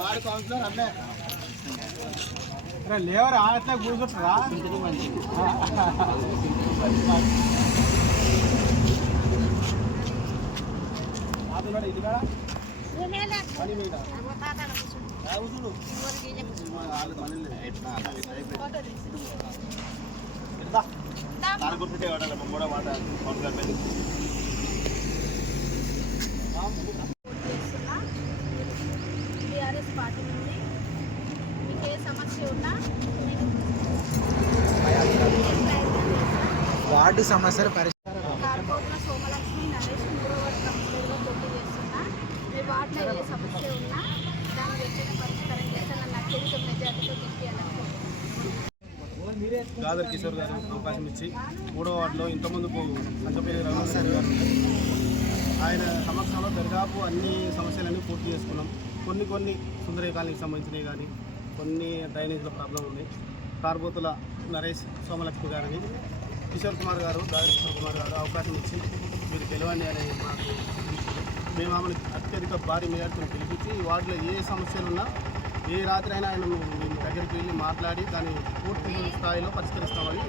వాడు కౌన్సిలర్ అమ్మే లేవరా అట్లా కూర్చుంటారా ఇది కదా పని మీద గుర్తుంటే కూడా మాట కౌన్సిలర్ టీఆర్ఎస్ పార్టీ నుండి మీకు ఏ సమస్య ఉన్నా వార్డు సమస్యలు పరిష్కారం కార్పొరేటర్ సోమలక్ష్మి నరేష్ 3వ వార్డు కౌన్సిలర్గా పోటీ చేస్తున్నా మీ వార్డులో ఏ సమస్య ఉన్నా దాన్ని వెంటనే పరిష్కారం చేస్తే నన్ను అత్యధిక మెజార్టీతో గెలిపియాలనుకుంటున్నాను. గాదర్ కిషోర్ గారు అవకాశం ఇచ్చి 3వ వార్డులో ఇంతకుముందుకు సంగపల్లి రఘునాథ్ గారు ఆయన సమక్షంలో దరిదాపు అన్ని సమస్యలన్నీ పూర్తి చేసుకున్నాం. కొన్ని సుందరయ్య కాలనీకి సంబంధించినవి కానీ కొన్ని డ్రైనేజ్ల ప్రాబ్లం ఉంది. కార్బోతుల నరేష్ సోమలక్ష్మి గారిని కిషోర్ కుమార్ గారు అవకాశం ఇచ్చి మీరు గెలవండి అనే మాకు మేము ఆమెను అత్యధిక భారీ మెజార్టీని పిలిపించి ఈ వార్డులో ఏ సమస్యలు ఉన్నా ఏ రాత్రి అయినా ఆయన మేము దగ్గరికి వెళ్ళి మాట్లాడి దాన్ని పూర్తి స్థాయిలో పరిష్కరిస్తామని